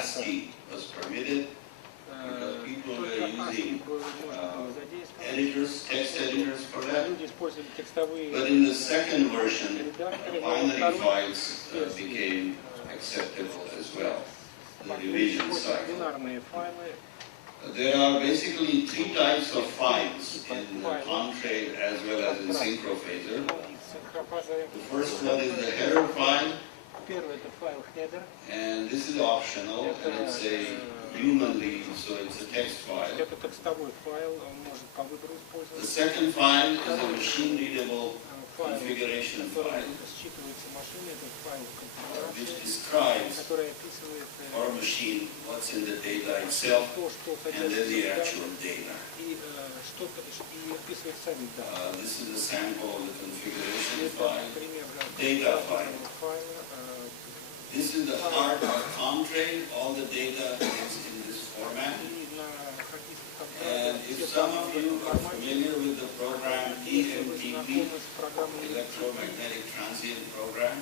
ASCII was permitted because people were using editors, text editors for that. But in the second version, binary files became acceptable as well, the revision cycle. There are basically three types of files in the Contrade as well as in synchrophasor. The first one is the header file, and this is optional, and it's a human read, so it's a text file. The second file is a machine-readable configuration file, which describes for a machine what's in the data itself and then the actual data. This is a sample of the configuration file, data file. This is the heart of Contrade. All the data is in this format. And if some of you are familiar with the program EMTP, Electromagnetic Transient Program,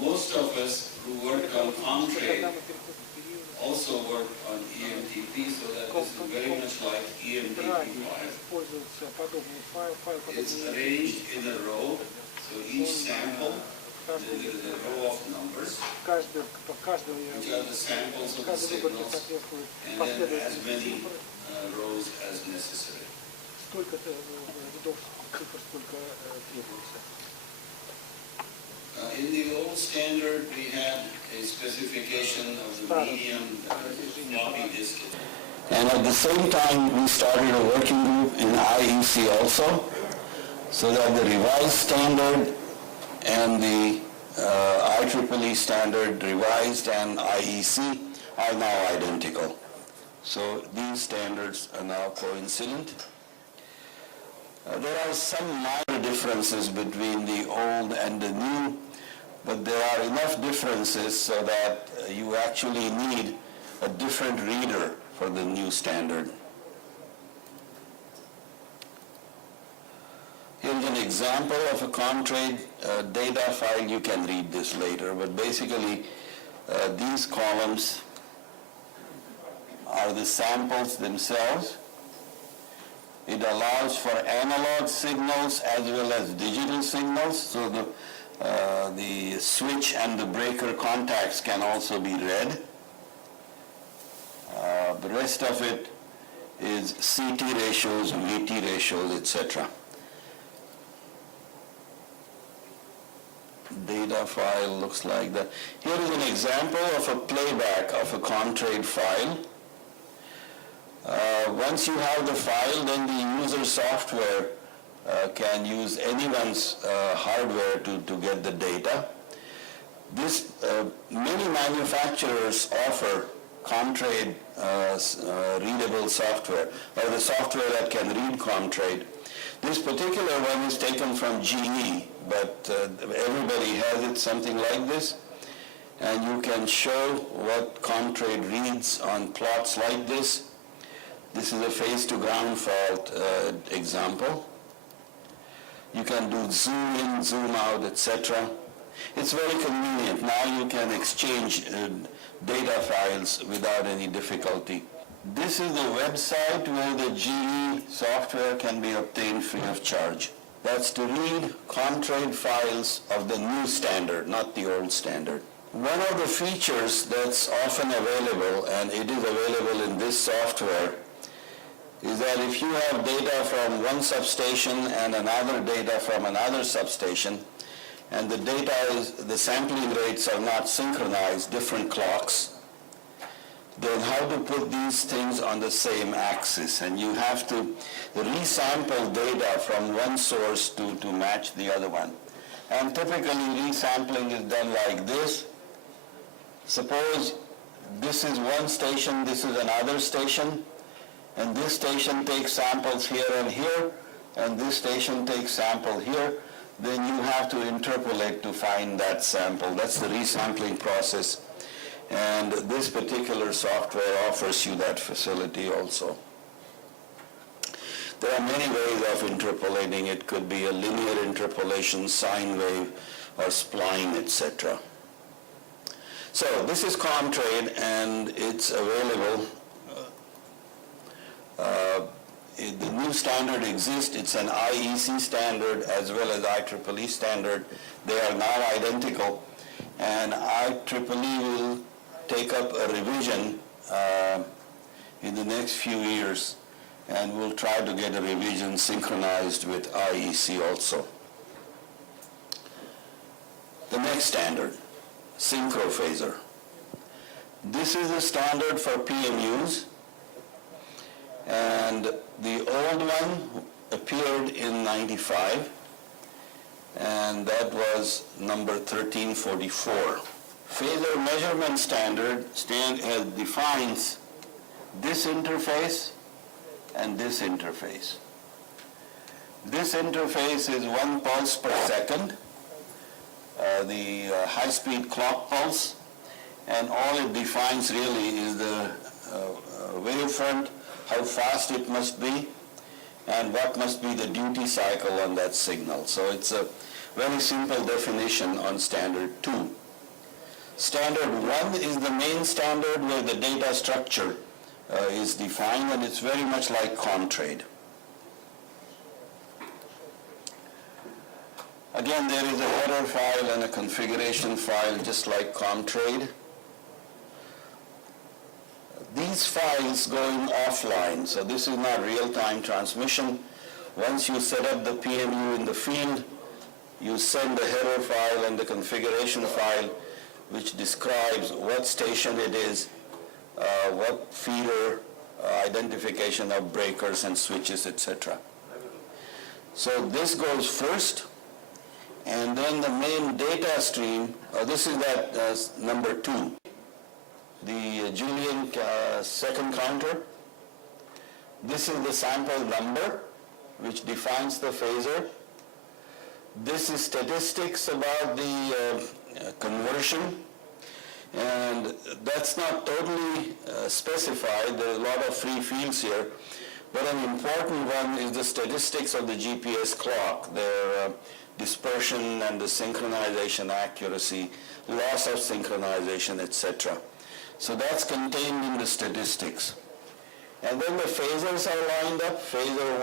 most of us who work on Contrade also work on EMTP, so that this is very much like EMTP file. It's arranged in a row, so each sample, there is a row of numbers, which are the samples of the signals, and then as many rows as necessary. In the old standard, we had a specification of the medium floppy disk. And at the same time, we started a working group in IEC also, so that the revised standard and the IEEE standard revised and IEC are now identical. So these standards are now coincident. There are some minor differences between the old and the new, but there are enough differences so that you actually need a different reader for the new standard. Here's an example of a Contrade data file. You can read this later, but basically these columns are the samples themselves. It allows for analog signals as well as digital signals, so the switch and the breaker contacts can also be read. The rest of it is CT ratios, VT ratios, etc. Data file looks like that. Here is an example of a playback of a Contrade file. Once you have the file, then the user software can use anyone's hardware to get the data. Many manufacturers offer Contrade readable software, or the software that can read Contrade. This particular one is taken from GE, but everybody has it something like this. And you can show what Contrade reads on plots like this. This is a phase to ground fault example. You can do zoom in, zoom out, etc. It's very convenient. Now you can exchange data files without any difficulty. This is the website where the GE software can be obtained free of charge. That's to read Contrade files of the new standard, not the old standard. One of the features that's often available, and it is available in this software, is that if you have data from one substation and another data from another substation, and the sampling rates are not synchronized, different clocks, then how to put these things on the same axis, and you have to resample data from one source to match the other one. And typically resampling is done like this. Suppose this is one station, this is another station, and this station takes samples here and here, and this station takes sample here, then you have to interpolate to find that sample. That's the resampling process. And this particular software offers you that facility also. There are many ways of interpolating. It could be a linear interpolation, sine wave, or spline, etc. So this is ComTrade, and it's available. The new standard exists. It's an IEC standard as well as IEEE standard. They are now identical, and IEEE will take up a revision in the next few years, and we'll try to get a revision synchronized with IEC also. The next standard, synchrophasor. This is a standard for PMUs, and the old one appeared in '95, and that was number 1344. Phasor measurement standard defines this interface and this interface. This interface is 1 pulse per second, the high-speed clock pulse, and all it defines really is the wavefront, how fast it must be, and what must be the duty cycle on that signal. So it's a very simple definition on standard 2. Standard 1 is the main standard where the data structure is defined, and it's very much like ComTrade. Again, there is a header file and a configuration file just like ComTrade. These files going offline, so this is not real-time transmission. Once you set up the PMU in the field, you send the header file and the configuration file, which describes what station it is, what feeder, identification of breakers and switches, etc. So this goes first, and then the main data stream, this is that number 2, the Julian second counter. This is the sample number, which defines the phasor. This is statistics about the conversion, and that's not totally specified. There are a lot of free fields here, but an important one is the statistics of the GPS clock, their dispersion and the synchronization accuracy, loss of synchronization, etc. So that's contained in the statistics. And then the phasors are lined up. Phasor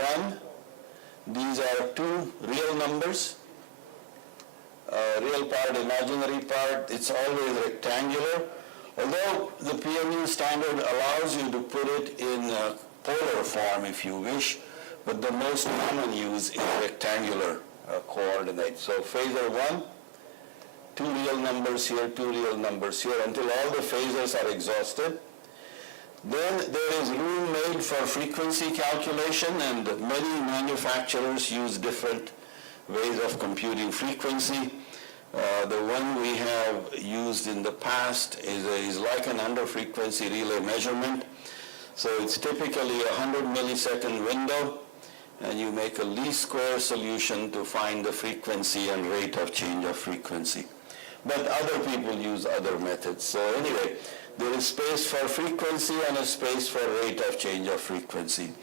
1, these are 2 real numbers. Real part, imaginary part, it's always rectangular. Although the PMU standard allows you to put it in polar form if you wish, but the most common use is rectangular coordinates. So phasor 1, 2 real numbers here, 2 real numbers here, until all the phasors are exhausted. Then there is room made for frequency calculation, and many manufacturers use different ways of computing frequency. The one we have used in the past is like an under-frequency relay measurement. So it's typically a 100 millisecond window, and you make a least square solution to find the frequency and rate of change of frequency. But other people use other methods. So anyway, there is space for frequency and a space for rate of change of frequency.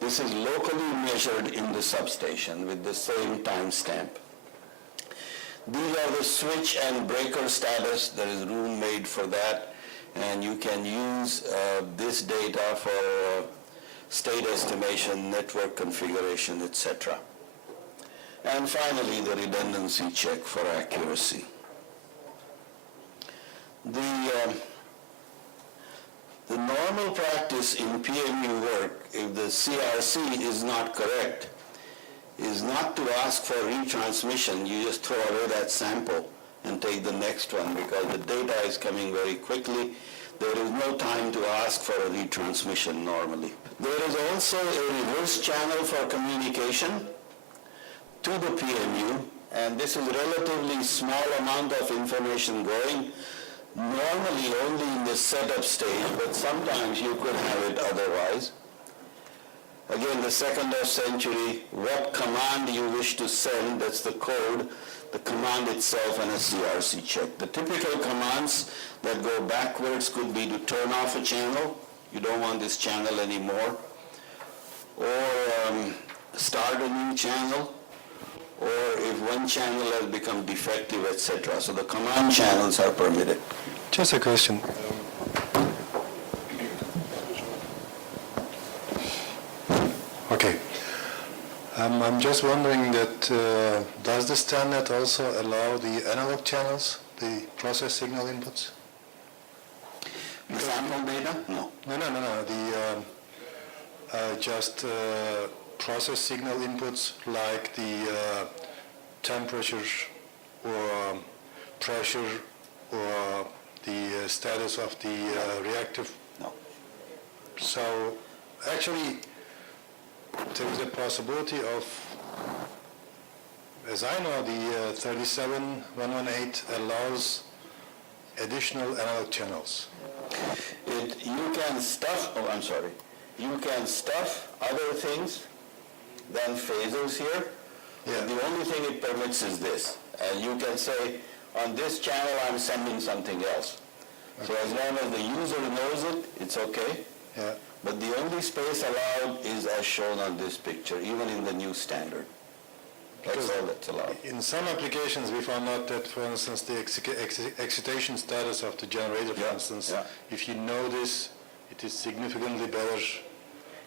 This is locally measured in the substation with the same timestamp. These are the switch and breaker status. There is room made for that, and you can use this data for state estimation, network configuration, etc. And finally, the redundancy check for accuracy. The normal practice in PMU work, if the CRC is not correct, is not to ask for retransmission. You just throw away that sample and take the next one, because the data is coming very quickly. There is no time to ask for a retransmission normally. There is also a reverse channel for communication to the PMU, and this is relatively small amount of information going, normally only in the setup stage, but sometimes you could have it otherwise. Again, the 2nd of century, what command you wish to send, that's the code, the command itself, and a CRC check. The typical commands that go backwards could be to turn off a channel. You don't want this channel anymore. Or start a new channel. Or if one channel has become defective, etc. So the command channels are permitted. Just a question. Okay. I'm just wondering that does the standard also allow the analog channels, the process signal inputs? The sample data? No. No. Just process signal inputs like the temperature or pressure or the status of the reactive. No. So actually there is a possibility of, as I know, the 37118 allows additional analog channels. You can stuff other things than phasors here. Yeah. The only thing it permits is this. And you can say, on this channel I'm sending something else. Okay. So as long as the user knows it, it's okay. Yeah. But the only space allowed is as shown on this picture, even in the new standard. That's all that's allowed. In some applications we found out that, for instance, the excitation status of the generator, for instance, if you know this, it is significantly better,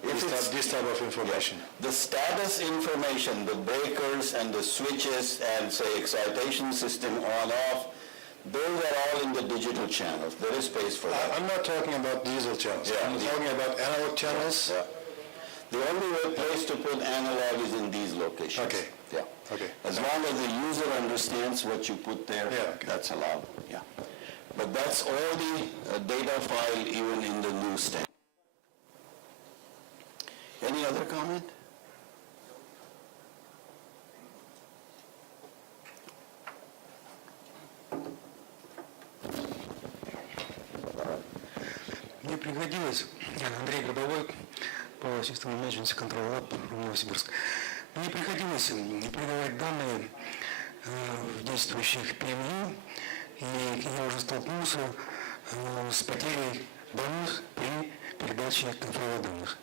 this type of information. The status information, the breakers and the switches and, say, excitation system on-off, those are all in the digital channels. There is space for that. I'm not talking about diesel channels. Yeah, I'm talking about analog channels. Yeah. The only place to put analog is in these locations. Okay. Yeah. Okay. As long as the user understands what you put there, that's allowed. Yeah. But that's all the data file even in the new standard. Any other comment? Мне пригодилось, Андрей Гробовой, по системам менеджмента Control Lab, Новосибирск. Мне приходилось передавать данные в действующих ПМЮ, и я уже столкнулся с потерей данных при передаче контролла данных.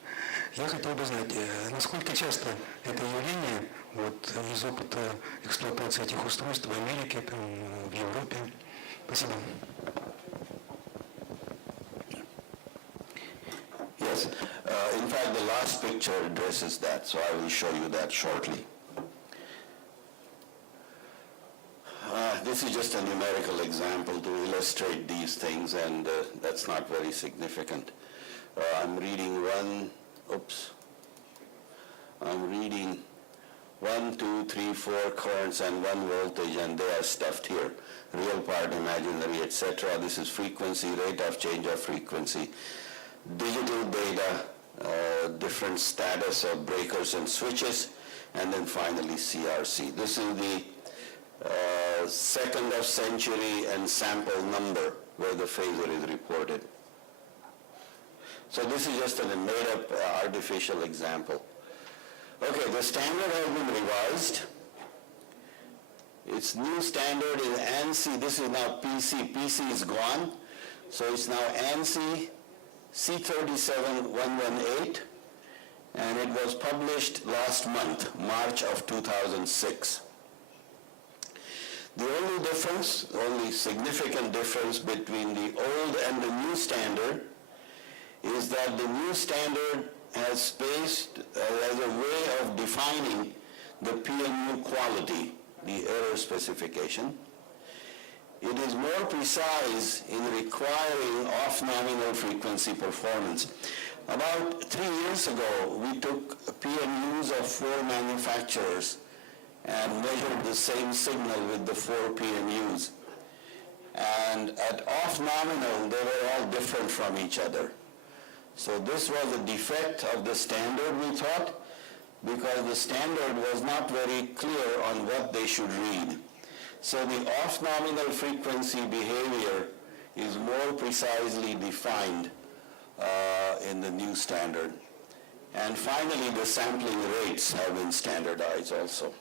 Я хотел бы знать, насколько часто это явление вот, из опыта эксплуатации этих устройств в Америке, в Европе. Спасибо. Yes. In fact, the last picture addresses that, so I will show you that shortly. This is just a numerical example to illustrate these things, and that's not very significant. I'm reading 1, 2, 3, 4 currents and 1 voltage, and they are stuffed here. Real part, imaginary, etc. This is frequency, rate of change of frequency. Digital data, different status of breakers and switches, and then finally CRC. This is the second of century and sample number where the phasor is reported. So this is just a made-up artificial example. Okay, the standard has been revised. Its new standard is ANSI. This is now PC. PC is gone. So it's now ANSI C37118, and it was published last month, March of 2006. The only difference, the only significant difference between the old and the new standard is that the new standard has spaced as a way of defining the PMU quality, the error specification. It is more precise in requiring off-nominal frequency performance. About 3 years ago, we took PMUs of 4 manufacturers and measured the same signal with the 4 PMUs. And at off-nominal, they were all different from each other. So this was a defect of the standard, we thought, because the standard was not very clear on what they should read. So the off-nominal frequency behavior is more precisely defined in the new standard. And finally, the sampling rates have been standardized also.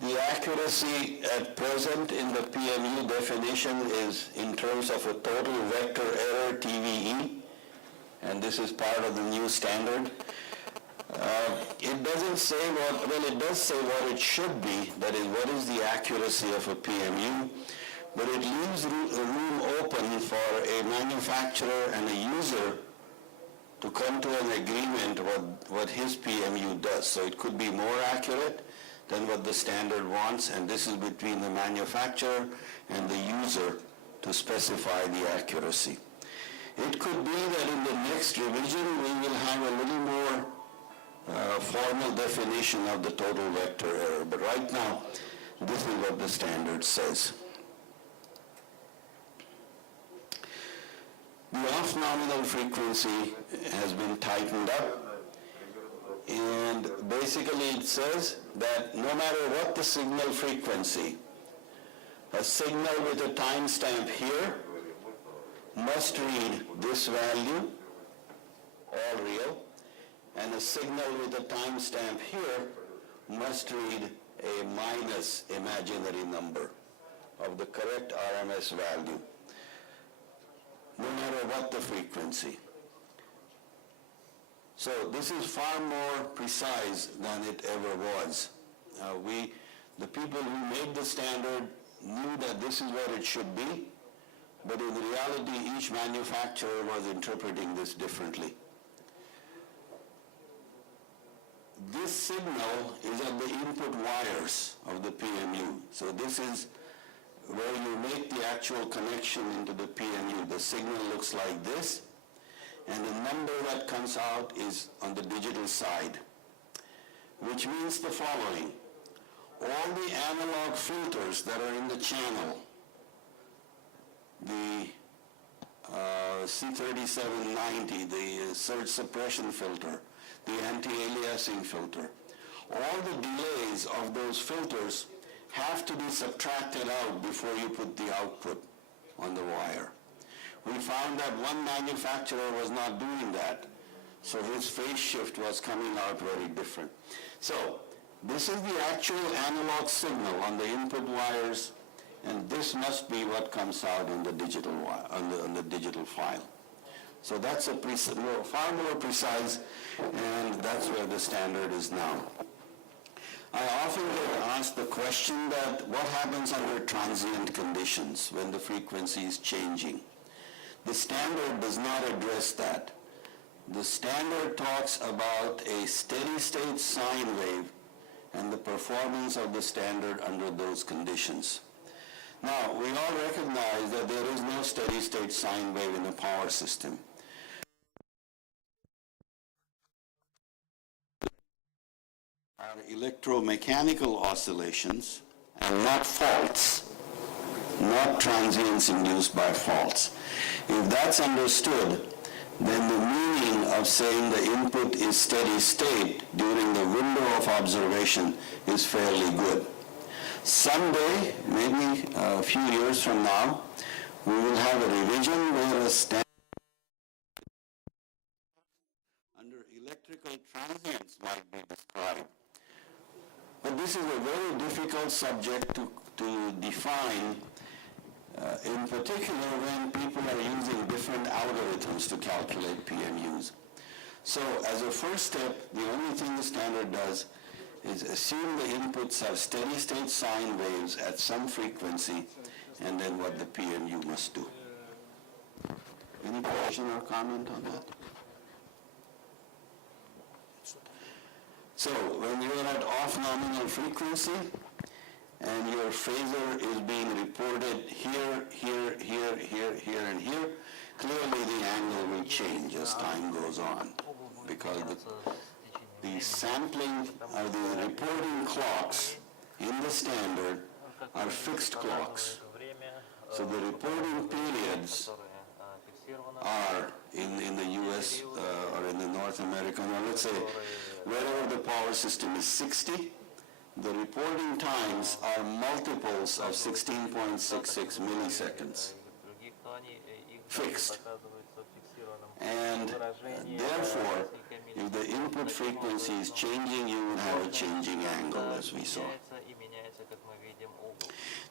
The accuracy at present in the PMU definition is in terms of a total vector error, TVE, and this is part of the new standard. It doesn't say what, well, it does say what it should be, that is, what is the accuracy of a PMU, but it leaves room open for a manufacturer and a user to come to an agreement what his PMU does. So it could be more accurate than what the standard wants, and this is between the manufacturer and the user to specify the accuracy. It could be that in the next revision we will have a little more formal definition of the total vector error, but right now this is what the standard says. The off-nominal frequency has been tightened up, and basically it says that no matter what the signal frequency, a signal with a timestamp here must read this value, all real, and a signal with a timestamp here must read a minus imaginary number of the correct RMS value, no matter what the frequency. So this is far more precise than it ever was. The people who made the standard knew that this is what it should be, but in reality each manufacturer was interpreting this differently. This signal is at the input wires of the PMU. So this is where you make the actual connection into the PMU. The signal looks like this, and the number that comes out is on the digital side, which means the following. All the analog filters that are in the channel, the C3790, the surge suppression filter, the anti-aliasing filter, all the delays of those filters have to be subtracted out before you put the output on the wire. We found that one manufacturer was not doing that, so his phase shift was coming out very different. So this is the actual analog signal on the input wires, and this must be what comes out in the digital on the digital file. So that's a far more precise, and that's where the standard is now. I often get asked the question that what happens under transient conditions when the frequency is changing? The standard does not address that. The standard talks about a steady-state sine wave and the performance of the standard under those conditions. Now, we all recognize that there is no steady-state sine wave in a power system. Are electromechanical oscillations and not faults, not transients induced by faults. If that's understood, then the meaning of saying the input is steady state during the window of observation is fairly good. Someday, maybe a few years from now, we will have a revision where a standard under electrical transients might be described. But this is a very difficult subject to define, in particular when people are using different algorithms to calculate PMUs. So as a first step, the only thing the standard does is assume the inputs have steady-state sine waves at some frequency, and then what the PMU must do. Any question or comment on that? So when you're at off-nominal frequency and your phasor is being reported here, here, here, here, here, and here, clearly the angle will change as time goes on, because the sampling or the reporting clocks in the standard are fixed clocks. So the reporting periods are in the US or in the North America, or let's say wherever the power system is 60, the reporting times are multiples of 16.66 milliseconds, fixed. And therefore, if the input frequency is changing, you will have a changing angle, as we saw.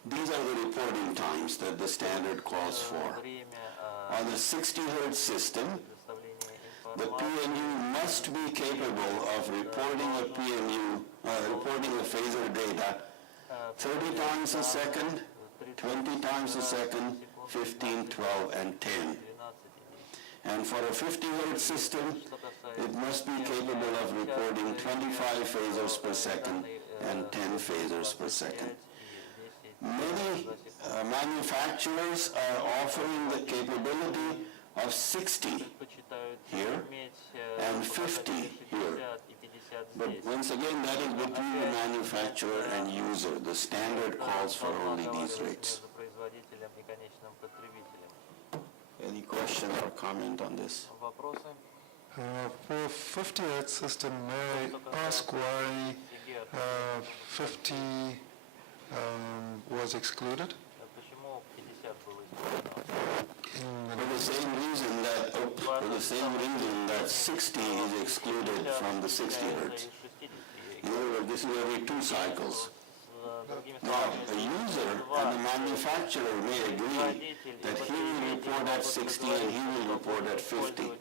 These are the reporting times that the standard calls for. On a 60 Hertz system, the PMU must be capable of reporting a phasor data 30 times a second, 20 times a second, 15, 12, and 10. And for a 50 Hertz system, it must be capable of reporting 25 phasors per second and 10 phasors per second. Many manufacturers are offering the capability of 60 here and 50 here. But once again, that is between the manufacturer and user. The standard calls for only these rates. Any question or comment on this? For 50 Hertz system, may I ask why 50 was excluded? For the same reason that 60 is excluded from the 60 Hertz. In other words, this is every 2 cycles. Now, the user and the manufacturer may agree that he will report at 60 and he will report at 50.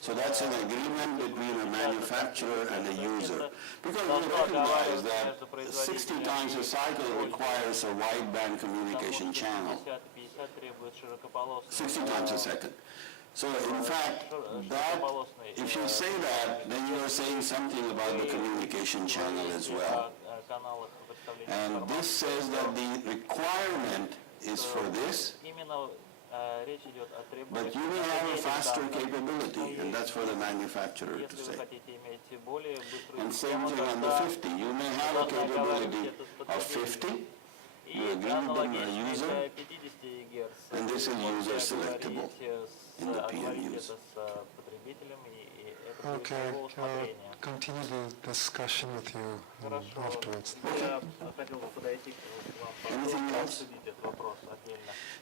So that's an agreement between a manufacturer and a user. Because we recognize that 60 times a cycle requires a wideband communication channel. 60 times a second. So in fact, that, if you say that, then you are saying something about the communication channel as well. And this says that the requirement is for this, but you may have a faster capability, and that's for the manufacturer to say. And same thing on the 50. You may have a capability of 50. You agree with the user, and this is user selectable in the PMUs. Okay, I'll continue the discussion with you afterwards. Anything else?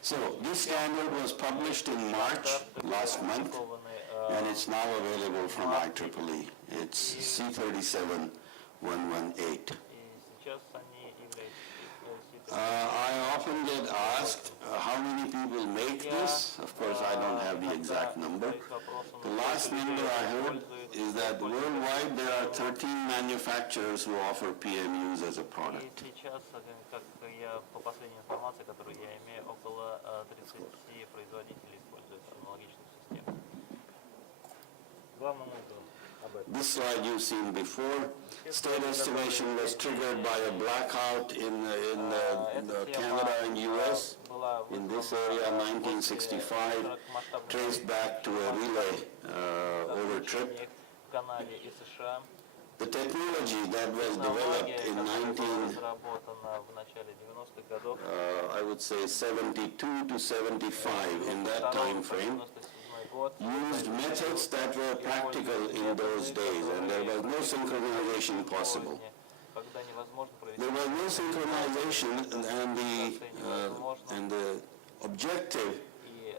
So this standard was published in March last month, and it's now available from IEEE. It's C37118. I often get asked how many people make this. Of course, I don't have the exact number. The last number I heard is that worldwide there are 13 manufacturers who offer PMUs as a product. This slide you've seen before. State estimation was triggered by a blackout in Canada and U.S. in this area, 1965, traced back to a relay overtrip. The technology that was developed in I would say 72 to 75 in that time frame, used methods that were practical in those days, and there was no synchronization possible. There was no synchronization, and the objective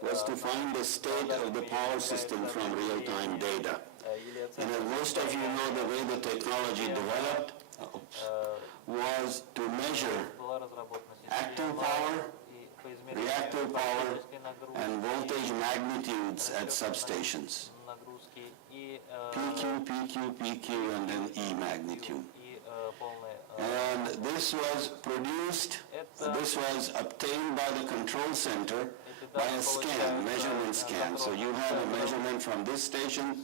was to find the state of the power system from real-time data. And as most of you know, the way the technology developed was to measure active power, reactive power, and voltage magnitudes at substations. PQ, PQ, PQ, and then E magnitude. And this was produced, this was obtained by the control center by a scan, measurement scan. So you have a measurement from this station,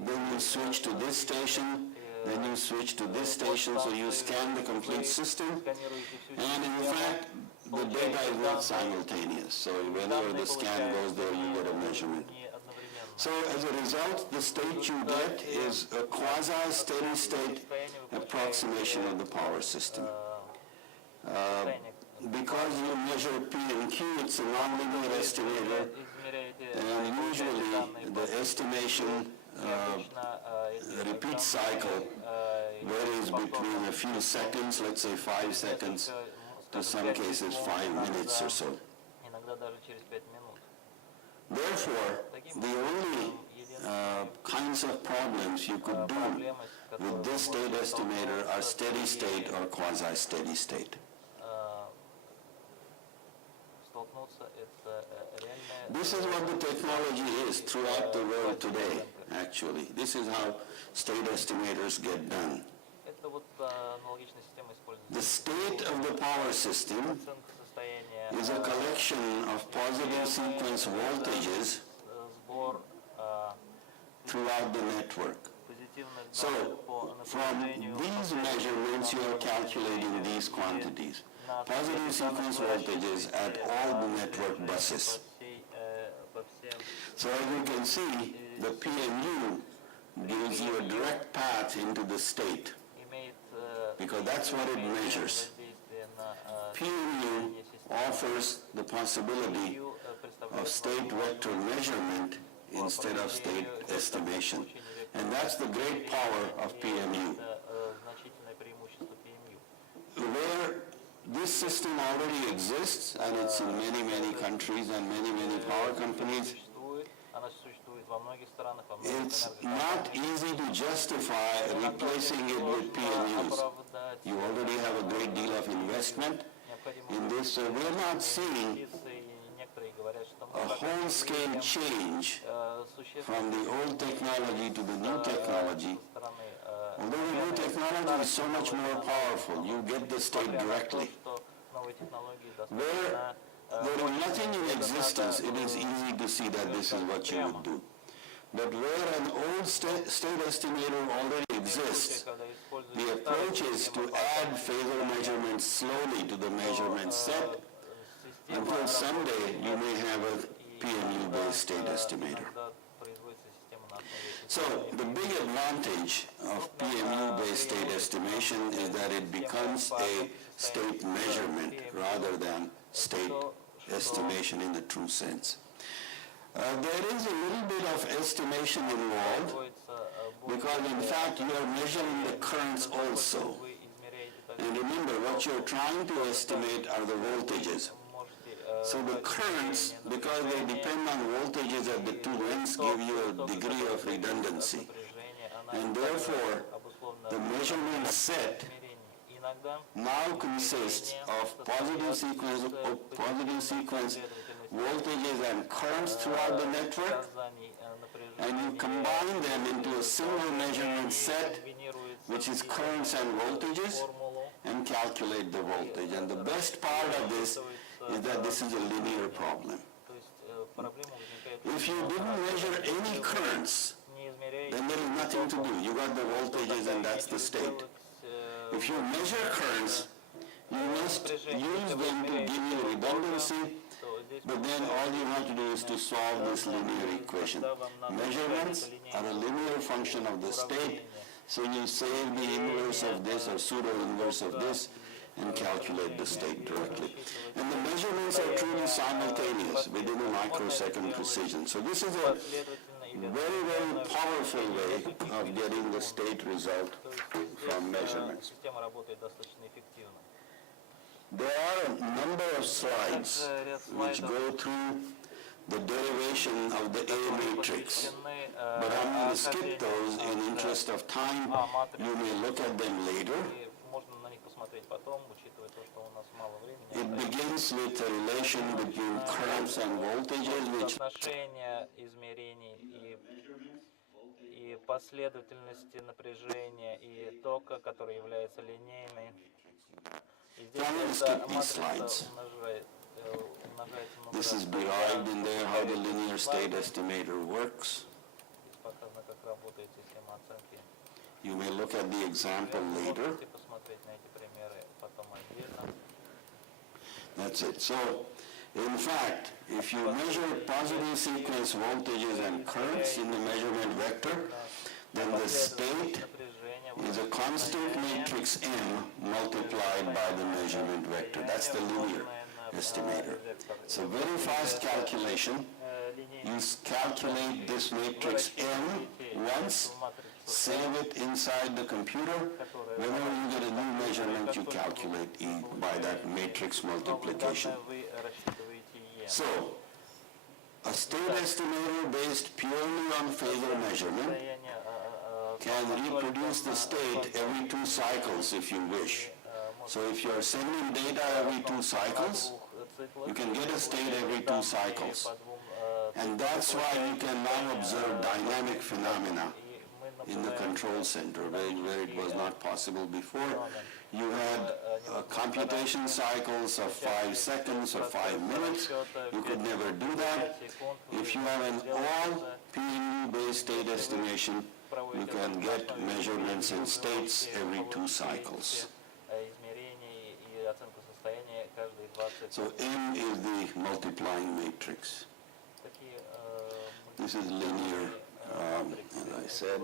then you switch to this station, then you switch to this station, so you scan the complete system. And in fact, the data is not simultaneous. So whenever the scan goes there, you get a measurement. So as a result, the state you get is a quasi-steady state approximation of the power system. Because you measure P and Q, it's a nonlinear estimator, and usually the estimation repeat cycle varies between a few seconds, let's say 5 seconds, to some cases 5 minutes or so. Therefore, the only kinds of problems you could do with this state estimator are steady state or quasi-steady state. This is what the technology is throughout the world today. actually. This is how state estimators get done. Это вот аналогичная система используется. The state of the power system Оценка состояния, is a collection of positive sequence voltages сбор throughout the network. позитивных So, данных по from напряжению. these measurements, you are calculating these quantities. Positive sequence voltages at all the network buses. По всем So as you can see, the PMU gives you a direct path into the state, имеет because that's what it measures. воздействие на PMU offers the possibility of state vector measurement instead of state estimation. And that's the great power of PMU. значительное преимущество PMU. Where this system already exists, and it's in many, many countries and many, many power companies, Она существует во многих странах, во многих it's not easy to justify replacing it with PMUs. You already have a great deal of investment in this, so we're not seeing некоторые говорят, что a whole-scale change from the old technology to the new technology. Although the new technology is so much more powerful, you get the state directly. Where there is nothing in existence, it is easy to see that this is what you would do. But where an old state estimator already exists, the approach is to add phasor measurements slowly to the measurement set until someday you may have a PMU-based state estimator. So the big advantage of PMU-based state estimation is that it becomes a state measurement rather than state estimation in the true sense. There is a little bit of estimation involved because in fact you are measuring the currents also. And remember, what you're trying to estimate are the voltages. So the currents, because they depend on voltages at the two ends, give you a degree of redundancy. And therefore, the measurement set now consists of positive sequence voltages and currents throughout the network, and you combine them into a single measurement set, which is currents and voltages, and calculate the voltage. And the best part of this is that this is a linear problem. If you didn't measure any currents, then there is nothing to do. You got the voltages and that's the state. If you measure currents, you must use them to give you redundancy, but then all you have to do is to solve this linear equation. Measurements are a linear function of the state, so you save the inverse of this or pseudo-inverse of this and calculate the state directly. And the measurements are truly simultaneous within a microsecond precision. So this is a very, very powerful way of getting the state result from measurements. There are a number of slides which go through the derivation of the A matrix, but I'm going to skip those in interest of time. You may look at them later. It begins with a relation between currents and voltages, which отношение измерений и последовательности напряжения и тока, который является линейной. И здесь матрица умножается на this is derived in there how the linear state estimator works. Здесь показано, как работает система оценки. You may look at the example later. Можете посмотреть на эти примеры потом отдельно. That's it. So, in fact, if you measure positive sequence voltages and currents in the measurement vector, then the state is a constant matrix M multiplied by the measurement vector. That's the linear estimator. It's a very fast calculation. You calculate this matrix M once, save it inside the computer. Whenever you get a new measurement, you calculate E by that matrix multiplication. So, a state estimator based purely on phasor measurement can reproduce the state every 2 cycles if you wish. So if you are sending data every 2 cycles, you can get a state every 2 cycles. And that's why you can now observe dynamic phenomena in the control center, where it was not possible before. You had computation cycles of 5 seconds or 5 minutes. You could never do that. If you have an all PMU-based state estimation, you can get measurements in states every 2 cycles. So M is the multiplying matrix. This is linear, as I said.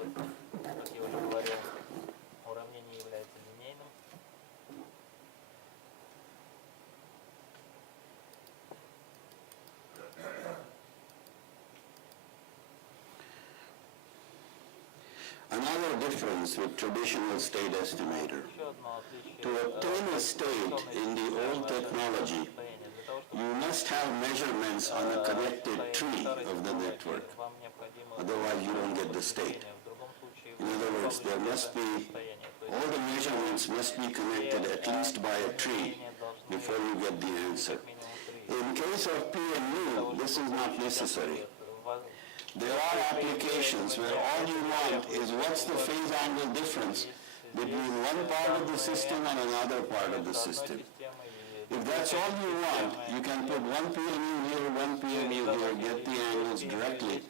Another difference with traditional state estimator. To obtain a state in the old technology, you must have measurements on a connected tree of the network. Otherwise, you don't get the state. In other words, there must be, all the measurements must be connected at least by a tree before you get the answer. In case of PMU, this is not necessary. There are applications where all you want is what's the phase angle difference between one part of the system and another part of the system. If that's all you want, you can put one PMU here, one PMU here, get the angles directly.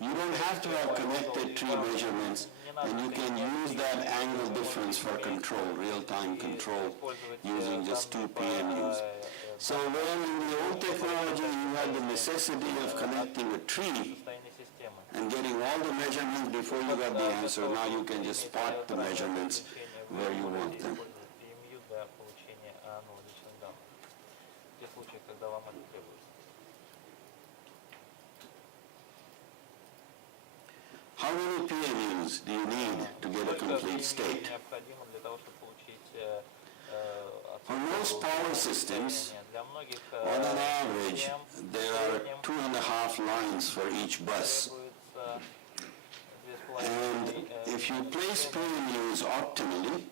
You don't have to have connected tree measurements, and you can use that angle difference for control, real-time control, using just 2 PMUs. So when in the old technology you had the necessity of connecting a tree and getting all the measurements before you got the answer, now you can just spot the measurements where you want them. How many PMUs do you need to get a complete state? For most power systems, on an average, there are 2.5 lines for each bus. And if you place PMUs optimally,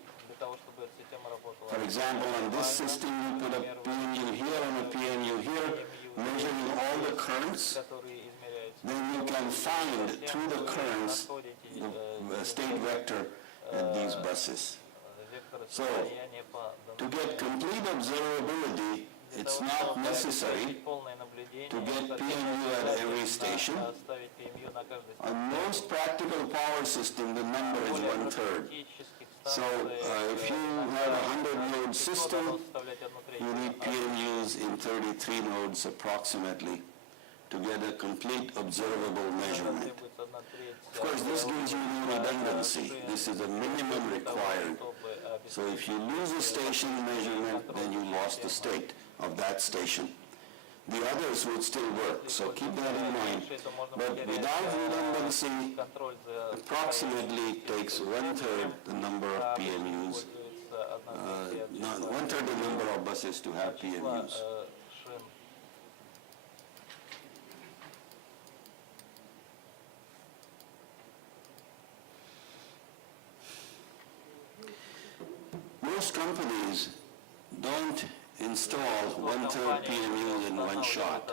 for example, on this system you put a PMU here and a PMU here, measuring all the currents, then you can find through the currents the state vector at these buses. So, to get complete observability, it's not necessary to get PMU at every station. On most practical power system, the number is 1/3. So if you have a 100-node system, you need PMUs in 33 nodes approximately to get a complete observable measurement. Of course, this gives you no redundancy. This is a minimum required. So if you lose a station measurement, then you lost the state of that station. The others would still work, so keep that in mind. But without redundancy, approximately takes 1/3 the number of PMUs, 1/3 the number of buses to have PMUs. Most companies don't install 1/3 PMUs in one shot.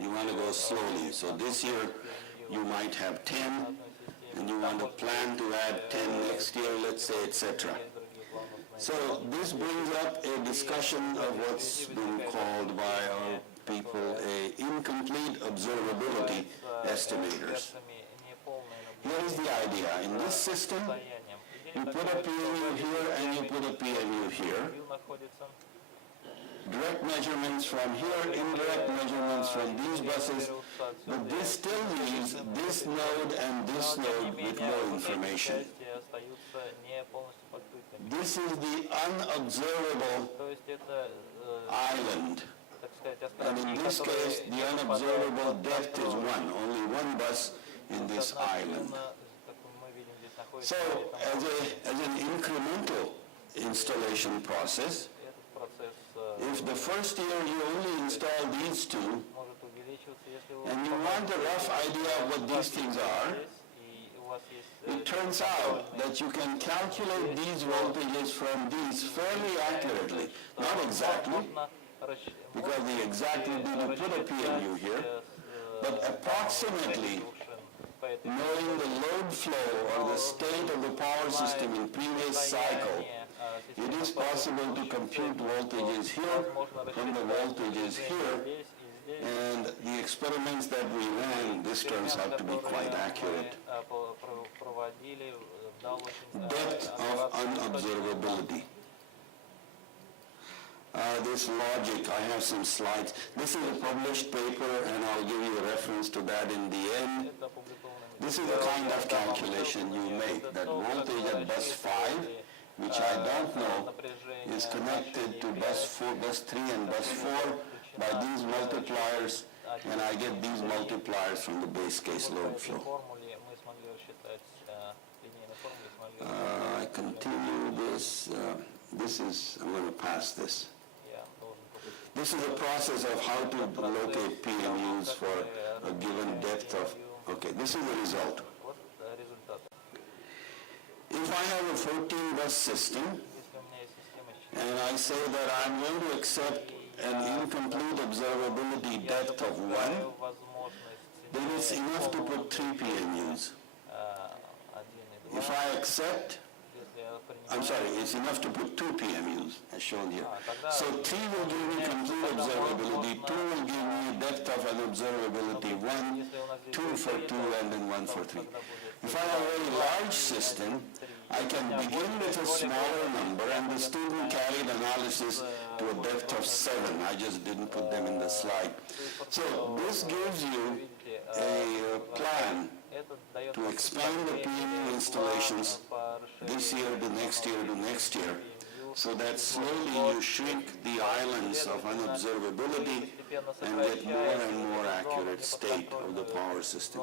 You want to go slowly. So this year you might have 10, and you want to plan to add 10 next year, let's say, etc. So this brings up a discussion of what's been called by our people incomplete observability estimators. Here is the idea. In this system, you put a PMU here and you put a PMU here. Direct measurements from here, indirect measurements from these buses, but this still leaves this node and this node with more information. This is the unobservable island. And in this case, the unobservable depth is 1, only one bus in this island. So, as an incremental installation process, if the first year you only install these two, and you want a rough idea of what these things are, it turns out that you can calculate these voltages from these fairly accurately. Not exactly, because the exact would be to put a PMU here, But approximately, knowing the load flow or the state of the power system in previous cycle, it is possible to compute voltages here from the voltages here, and the experiments that we ran, this turns out to be quite accurate. Depth of unobservability. This logic, I have some slides. This is a published paper, and I'll give you a reference to that in the end. This is the kind of calculation you make, that voltage at bus 5, which I don't know, is connected to bus 4, bus 3 and bus 4 by these multipliers, and I get these multipliers from the base case load flow. I continue this. I'm going to pass this. This is a process of how to locate PMUs for a given depth of, okay, this is the result. If I have a 14-bus system, and I say that I'm going to accept an incomplete observability depth of 1, then it's enough to put 3 PMUs. If I accept, I'm sorry, it's enough to put 2 PMUs, as shown here. So 3 will give me complete observability, 2 will give me depth of unobservability 1, 2 for 2, and then 1 for 3. If I have a very large system, I can begin with a smaller number, and the student carried analysis to a depth of 7. I just didn't put them in the slide. So this gives you a plan to expand the PMU installations this year to next year to next year, so that slowly you shrink the islands of unobservability and get more and more accurate state of the power system.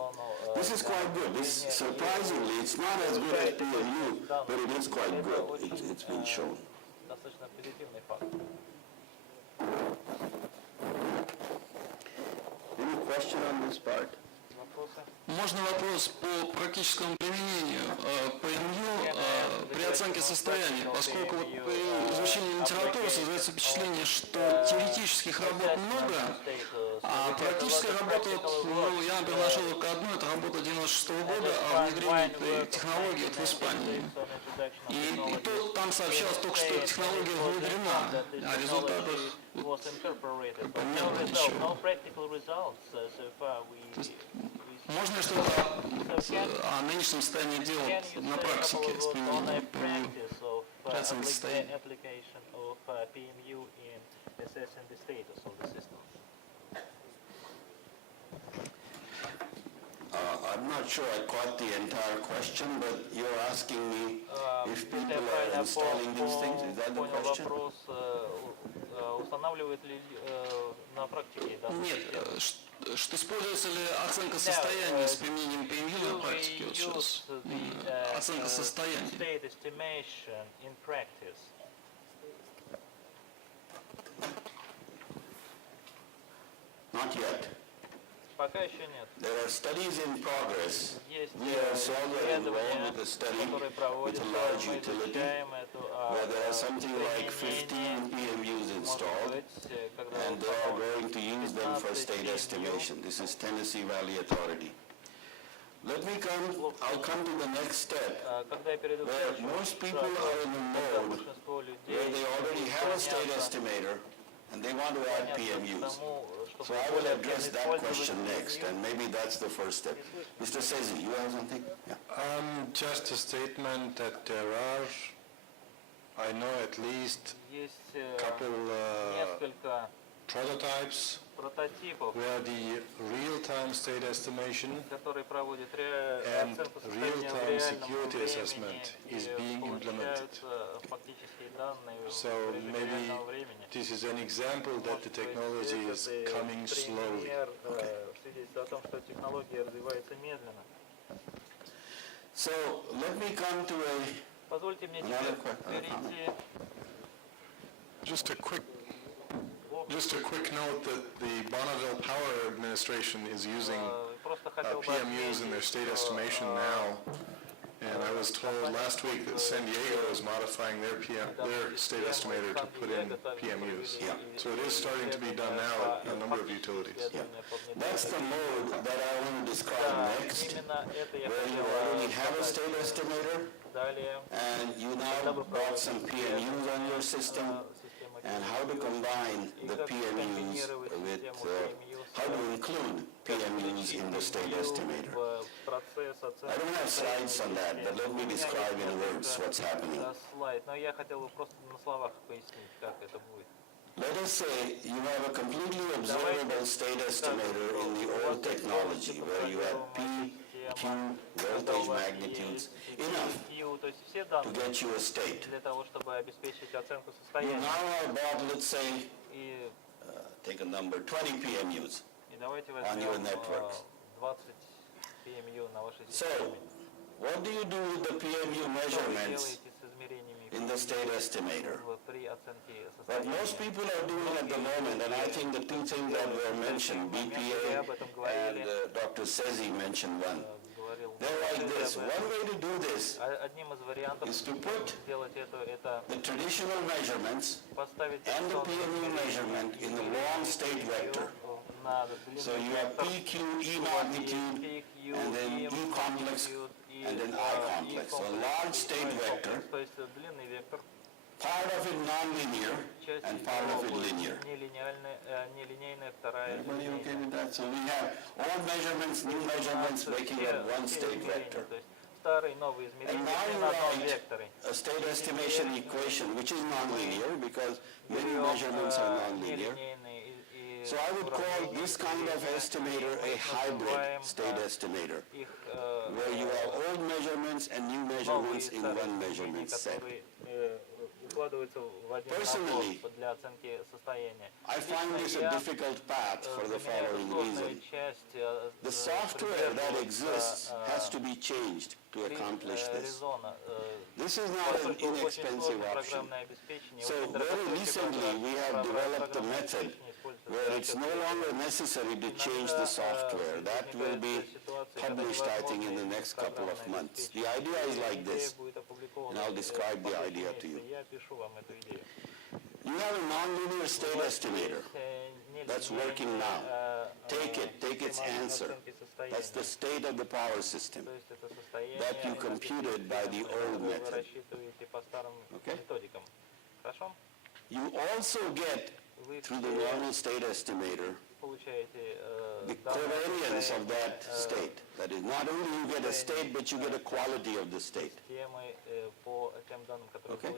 This is quite good. This, surprisingly, it's not as good as PMU, but it is quite good. It's been shown. Any question on this part? Можно вопрос по практическому применению ПМЮ при оценке состояния, поскольку вот при изучении литературы создается впечатление, что теоретических работ много, а практическая работа, вот, ну, я, например, нашел только одну, это работа 96-го года о внедрении технологий в Испании. И тут там сообщалось только, что технология внедрена, а результатах понятно ничего. Можно что-то о нынешнем состоянии дел на практике с применением ПМЮ при оценке состояния? I'm not sure I caught the entire question, but you're asking me if people are installing these things. Is that the question? Устанавливает ли на практике данные Нет, системы? что используется ли оценка состояния с применением ПМЮ на практике? Вот сейчас. Оценка состояния. Not yet. Пока еще нет. There are studies in progress. Есть We are solely involved исследования, with a study которые with проводятся, a large мы utility, изучаем это, where there are something like 15 PMUs installed, and they are going to use them for state estimation. This is Tennessee Valley Authority. I'll come to the next step, where most people are in the mode where they already have a state estimator, and they want to add PMUs. So I will address that question next, and maybe that's the first step. Mr. Sezi, you have something? Yeah. Just a statement that there are, I know at least a couple prototypes where the real-time state estimation and real-time security assessment is being implemented. So maybe this is an example that the technology is coming slowly. Okay. So let me come to another question. Just a quick note that the Bonneville Power Administration is using PMUs in their state estimation now, And I was told last week that San Diego is modifying their state estimator to put in PMUs. Yeah. So it is starting to be done now at a number of utilities. Yeah. That's the mode that I want to describe next, Именно это я where you хотел already have a сказать. state estimator, Далее, and you now brought some PMUs on your system, and how to combine the PMUs with, how to include PMUs in the state estimator. процесс I don't have slides on that, but let me describe in words what's happening. слайд, но я хотел бы просто на словах пояснить, как это будет. Let us say you have a completely observable state estimator in the old technology, where you have P, Q, voltage magnitudes, enough То есть все to данные get you a state. для того, чтобы обеспечить оценку You состояния. now have bought, let's say, И take a number, 20 PMUs. давайте on your возьмем networks. 20 PMU на вашей So, системе. what do you do with the PMU Что вы measurements делаете с измерениями in the state estimator? при оценке What most состояния? people are doing at the moment, and I think the two things that were mentioned, BPA and Dr. Sezi mentioned one. Говорил, They're like this. One way to do this одним из вариантов is to put сделать это the traditional measurements поставить and the PMU measurement in the long state vector. на So длинный you have вектор, PQ, E magnitude, and then E complex, and then I complex. So a large state vector, то есть длинный вектор, part of it nonlinear часть and part of it linear. нелинейная, вторая Everybody okay линейная. with that? So we have old measurements, new measurements making up one state vector. То есть старые, новые And измерения now you на одном write векторе. a state estimation equation, which is nonlinear because many measurements are nonlinear. Нелинейные и So I would call this kind of estimator a hybrid state estimator, их where you have old measurements and new measurements in one measurement set. которые укладываются в один Personally, набор для оценки состояния. I find this a difficult path for the following reason. The software that exists has to be changed to accomplish this. This is not an inexpensive option. So very recently we have developed a method where it's no longer necessary to change the software. That will be published, I think, in the next couple of months. The idea is like this, and I'll describe the idea to you. You have a nonlinear state estimator that's working now. Take its answer. That's the state of the power system that you computed by the old method. Okay? You also get, through the normal state estimator, the covariance of that state. That is, not only you get a state, but you get a quality of the state. Okay?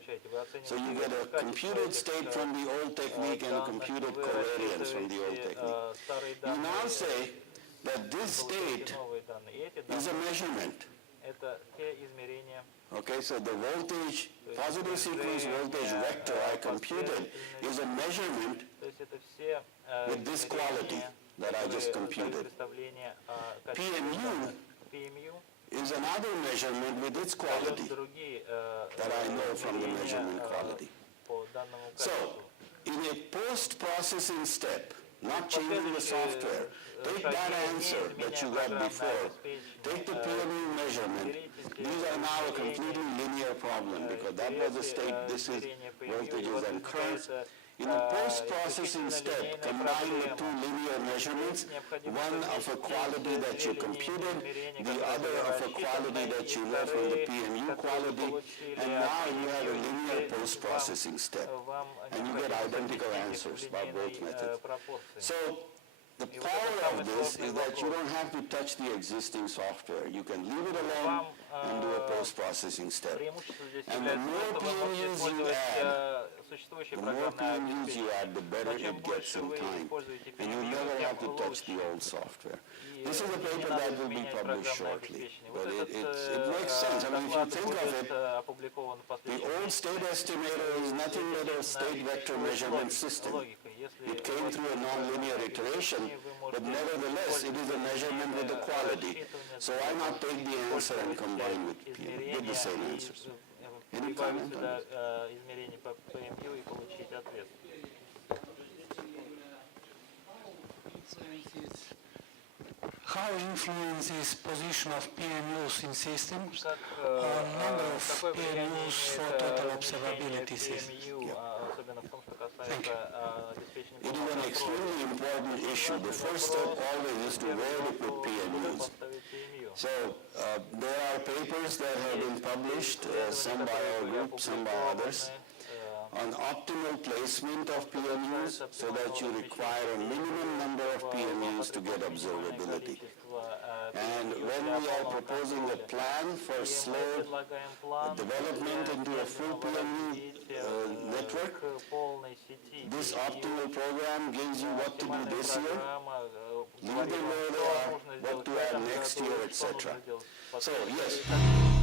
So you get a computed state from the old technique and a computed covariance from the old technique. You now say that this state is a measurement. Okay, so the voltage, positive sequence voltage vector I computed is a measurement with this quality that I just computed. PMU is another measurement with its quality that I know from the measurement quality. So, in a post-processing step, not changing the software, take that answer that you got before, take the PMU measurement. These are now a completely linear problem because that was the state, this is voltages and currents. In a post-processing step, combine the two linear measurements, one of a quality that you computed, the other of a quality that you know from the PMU quality, and now you have a linear post-processing step, and you get identical answers by both methods. So the power of this is that you don't have to touch the existing software. You can leave it alone and do a post-processing step. And the more PMUs you add, the better it gets in time. And you never have to touch the old software. This is a paper that will be published shortly. But it makes sense. I mean, if you think of it, the old state estimator is nothing but a state vector measurement system. It came through a nonlinear iteration, but nevertheless, it is a measurement with the quality. So why not take the answer and combine with PMU, get the same answers? Any comment on this? Измерений по PMU и получить ответ. how influences position of PMUs in systems Как, on number of какое влияние PMUs for имеет total размещение observability systems? PMU, особенно в том, что касается обеспечения It is an extremely important issue. The first step always is to where to put PMUs. So there are papers that have been published, some by our group, some by others, on optimal placement of PMUs so that you require a minimum number of PMUs to get observability. And when we are proposing a plan for slow development into a full PMU network, this optimal program gives you what to do this year, leave them where they are, what to add next year, etc. So yes.